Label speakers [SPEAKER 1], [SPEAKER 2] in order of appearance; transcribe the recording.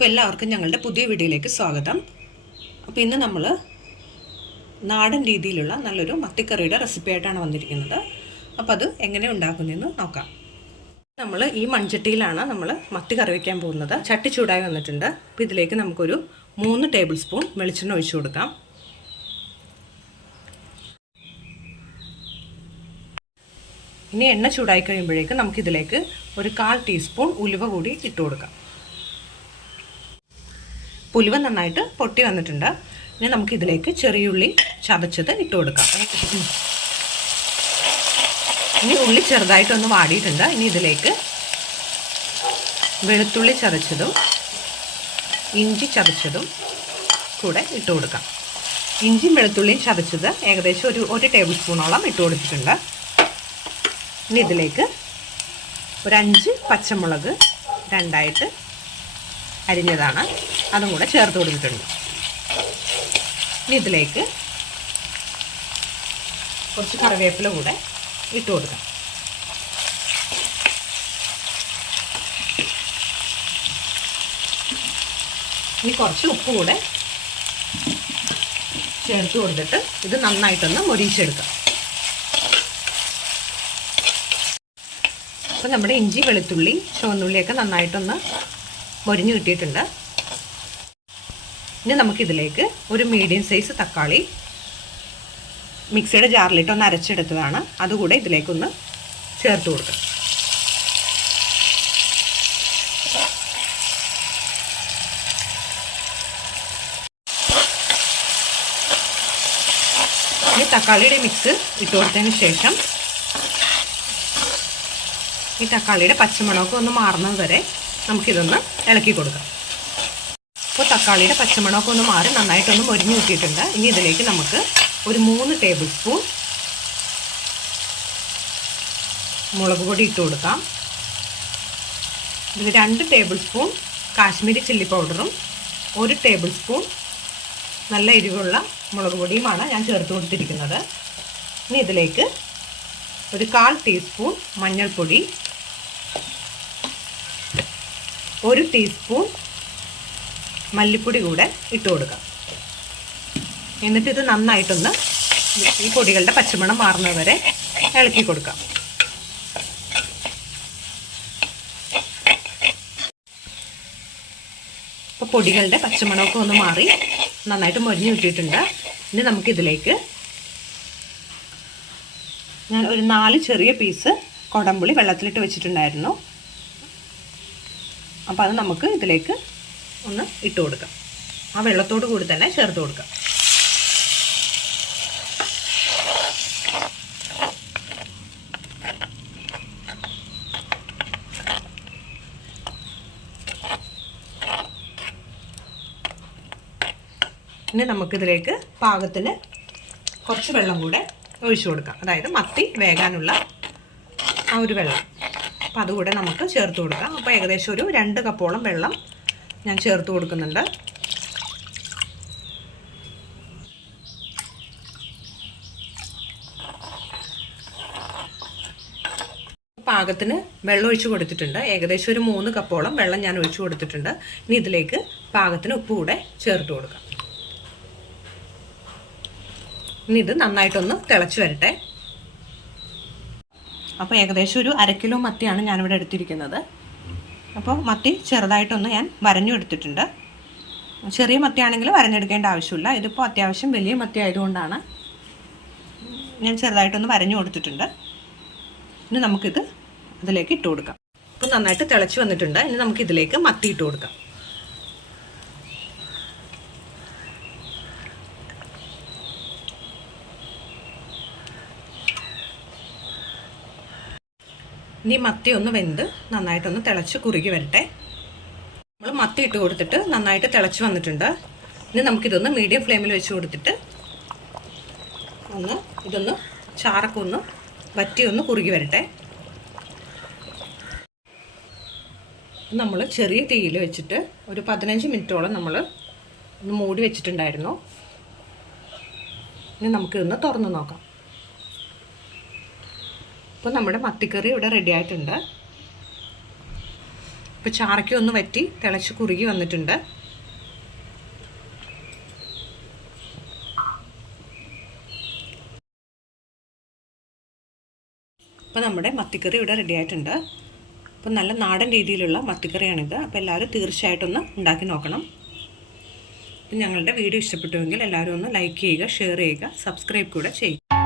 [SPEAKER 1] അപ്പോൾ എല്ലാവർക്കും ഞങ്ങളുടെ പുതിയ വീഡിയോയിലേക്ക് സ്വാഗതം. അപ്പോൾ ഇന്ന് നമ്മൾ നാടൻ രീതിയിലുള്ള നല്ലൊരു മത്തിക്കറിയുടെ റെസിപ്പി ആയിട്ടാണ് വന്നിരിക്കുന്നത്. അപ്പോൾ അത് എങ്ങനെ ഉണ്ടാക്കുന്നതെന്ന് നോക്കാം. നമ്മൾ ഈ മൺചട്ടിയിലാണ് നമ്മൾ മത്തി കറി വയ്ക്കാൻ പോകുന്നത്. ചട്ടി ചൂടായി വന്നിട്ടുണ്ട്. അപ്പോൾ ഇതിലേക്ക് നമുക്കൊരു മൂന്ന് ടേബിൾ സ്പൂൺ വെളിച്ചെണ്ണ ഒഴിച്ചു കൊടുക്കാം. ഇനി എണ്ണ ചൂടായി കഴിയുമ്പോഴേക്ക് നമുക്കിതിലേക്ക് ഒരു കാൽ ടീസ്പൂൺ ഉലുവ കൂടി ഇട്ട് കൊടുക്കാം. പുലുവ നന്നായിട്ട് പൊട്ടി വന്നിട്ടുണ്ട്. ഇനി നമുക്ക് നമുക്കിതിലേക്ക് ചെറിയുള്ളി ചതച്ചത് ഇട്ട് കൊടുക്കാം. ഇനി ഉള്ളി ചെറുതായിട്ടൊന്ന് വാടിയിട്ടുണ്ട്. ഇനി ഇതിലേക്ക് വെളുത്തുള്ളി ചതച്ചതും ഇഞ്ചി ചതച്ചതും കൂടെ ഇട്ട് കൊടുക്കാം. ഇഞ്ചിയും വെളുത്തുള്ളിയും ചതച്ചത് ഏകദേശം ഒരു ഒരു ടേബിൾ സ്പൂണോളം ഇട്ട് കൊടുത്തിട്ടുണ്ട്. ഇനി ഇതിലേക്ക് ഒരു അഞ്ച് പച്ചമുളക് രണ്ടായിട്ട് അരിഞ്ഞതാണ്. അതും കൂടെ ചേർത്ത് കൊടുത്തിട്ടുണ്ട്. ഇനി ഇതിലേക്ക് കുറച്ച് കറിവേപ്പില കൂടെ ഇട്ട് കൊടുക്കാം. ഇനി കുറച്ച് ഉപ്പ് കൂടെ ചേർത്ത് കൊടുത്തിട്ട് ഇത് നന്നായിട്ടൊന്ന് മൊരിച്ചെടുക്കാം അപ്പം നമ്മുടെ ഇഞ്ചി വെളുത്തുള്ളി ചുവന്നുള്ളിയൊക്കെ നന്നായിട്ടൊന്ന് മൊരിഞ്ഞ് കിട്ടിയിട്ടുണ്ട്. ഇനി നമുക്കിതിലേക്ക് ഒരു മീഡിയം സൈസ് തക്കാളി മിക്സിയുടെ ജാറിലിട്ട് ഒന്ന് അരച്ചെടുത്തതാണ്. അതുകൂടെ ഇതിലേക്കൊന്ന് ചേർത്ത് കൊടുക്കുക ഈ തക്കാളിയുടെ മിക്സ് ഇട്ട് കൊടുത്തതിന് ശേഷം ഈ തക്കാളിയുടെ പച്ചമുളകൊക്കെ ഒന്ന് മാറുന്നത് വരെ നമുക്കിതൊന്ന് ഇളക്കി കൊടുക്കാം. അപ്പോൾ തക്കാളിയുടെ പച്ചമണമൊക്കെ ഒന്ന് മാറി നന്നായിട്ടൊന്ന് മൊരിഞ്ഞു കിട്ടിയിട്ടുണ്ട്. ഇനി ഇതിലേക്ക് നമുക്ക് ഒരു മൂന്ന് ടേബിൾ സ്പൂൺ മുളക് പൊടി ഇട്ട് കൊടുക്കാം. ഇതിൽ രണ്ട് ടേബിൾ സ്പൂൺ കാശ്മീരി ചില്ലി പൗഡറും ഒരു ടേബിൾ സ്പൂൺ നല്ല എരിവുള്ള മുളക് പൊടിയുമാണ് ഞാൻ ചേർത്ത് കൊടുത്തിരിക്കുന്നത്. ഇനി ഇതിലേക്ക് ഒരു കാൽ ടീസ്പൂൺ മഞ്ഞൾപ്പൊടി ഒരു ടീസ്പൂൺ മല്ലിപ്പൊടി കൂടെ ഇട്ട് കൊടുക്കാം. എന്നിട്ട് ഇത് നന്നായിട്ടൊന്ന് ഈ പൊടികളുടെ പച്ചമണം മാറുന്നത് വരെ ഇളക്കി കൊടുക്കാം. അപ്പോൾ പൊടികളുടെ പച്ചമണമൊക്കെ ഒന്ന് മാറി നന്നായിട്ട് മൊരിഞ്ഞ് കിട്ടിയിട്ടുണ്ട്. ഇനി നമുക്കിതിലേക്ക് ഞാൻ ഒരു നാല് ചെറിയ പീസ് കൊടമ്പുളി വെള്ളത്തിലിട്ട് വെച്ചിട്ടുണ്ടായിരുന്നു. അപ്പോൾ അത് നമുക്ക് ഇതിലേക്ക് ഒന്ന് ഇട്ട് കൊടുക്കാം. ആ വെള്ളത്തോട് കൂടി തന്നെ ചേർത്ത് കൊടുക്കാം. ഇനി നമുക്കിതിലേക്ക് പാകത്തിന് കുറച്ച് വെള്ളം കൂടെ ഒഴിച്ചു കൊടുക്കാം. അതായത് മത്തി വേകാനുള്ള ആ ഒരു വെള്ളം. അപ്പോൾ അതുകൂടെ നമുക്ക് ചേർത്ത് കൊടുക്കാം. അപ്പോൾ ഏകദേശം ഒരു രണ്ട് കപ്പോളം വെള്ളം ഞാൻ ചേർത്ത് കൊടുക്കുന്നുണ്ട്. പാകത്തിന് വെള്ളം ഒഴിച്ചു കൊടുത്തിട്ടുണ്ട്. ഏകദേശം ഒരു മൂന്ന് കപ്പോളം വെള്ളം ഞാൻ ഒഴിച്ചു കൊടുത്തിട്ടുണ്ട്. ഇനി ഇതിലേക്ക് പാകത്തിന് ഉപ്പ് കൂടെ ചേർത്ത് കൊടുക്കാം. ഇനി ഇത് നന്നായിട്ടൊന്ന് തിളച്ച് വരട്ടെ. അപ്പോൾ ഏകദേശം ഒരു അര കിലോ മത്തിയാണ് ഞാനിവിടെ എടുത്തിരിക്കുന്നത്. അപ്പോൾ മത്തി ചെറുതായിട്ടൊന്ന് ഞാൻ വരഞ്ഞു എടുത്തിട്ടുണ്ട്. ചെറിയ മത്തിയാണെങ്കിൽ വരഞ്ഞെടുക്കേണ്ട ആവശ്യമില്ല. ഇതിപ്പോൾ അത്യാവശ്യം വലിയ മത്തി ആയതുകൊണ്ടാണ് ഞാൻ ചെറുതായിട്ടൊന്ന് വരഞ്ഞു കൊടുത്തിട്ടുണ്ട്. ഇനി നമുക്കിത് ഇതിലേക്ക് ഇട്ട് കൊടുക്കാം. അപ്പോൾ നന്നായിട്ട് തിളച്ച് വന്നിട്ടുണ്ട്. ഇനി നമുക്കിതിലേക്ക് മത്തി ഇട്ട് കൊടുക്കാം. ഇനി മത്തി ഒന്ന് വെന്ത് നന്നായിട്ടൊന്ന് തിളച്ച് കുറുകി വരട്ടെ. നമ്മൾ മത്തി ഇട്ട് കൊടുത്തിട്ട് നന്നായിട്ട് തിളച്ച് വന്നിട്ടുണ്ട്. ഇനി നമുക്കിതൊന്ന് മീഡിയം ഫ്ലെയിമിൽ വെച്ച് കൊടുത്തിട്ട് ഒന്ന് ഇതൊന്ന് ചാറക്കൊന്ന് വറ്റി ഒന്ന് കുറുകി വരട്ടെ. നമ്മൾ ചെറിയ തീയിൽ വെച്ചിട്ട് ഒരു പതിനഞ്ച് മിനിറ്റോളം നമ്മൾ ഒന്ന് മൂടി വെച്ചിട്ടുണ്ടായിരുന്നു. ഇനി നമുക്കിതൊന്ന് തുറന്ന് നോക്കാം. അപ്പോൾ നമ്മുടെ മത്തിക്കറി ഇവിടെ റെഡി ആയിട്ടുണ്ട്. ഇപ്പോൾ ചാറയ്ക്ക ഒന്ന് വറ്റി തിളച്ച് കുറുകി വന്നിട്ടുണ്ട്. അപ്പോൾ നമ്മുടെ മത്തിക്കറി ഇവിടെ റെഡി ആയിട്ടുണ്ട്. അപ്പോൾ നല്ല നാടൻ രീതിയിലുള്ള മത്തിക്കറിയാണിത്. അപ്പോൾ എല്ലാവരും തീർച്ചയായിട്ടും ഒന്ന് ഉണ്ടാക്കി നോക്കണം. ഞങ്ങളുടെ വീഡിയോ ഇഷ്ടപ്പെട്ടുവെങ്കിൽ എല്ലാവരും ഒന്ന് ലൈക്ക് ചെയ്യുക ഷെയർ ചെയ്യുക സബ്സ്ക്രൈബ് കൂടെ ചെയ്യുക.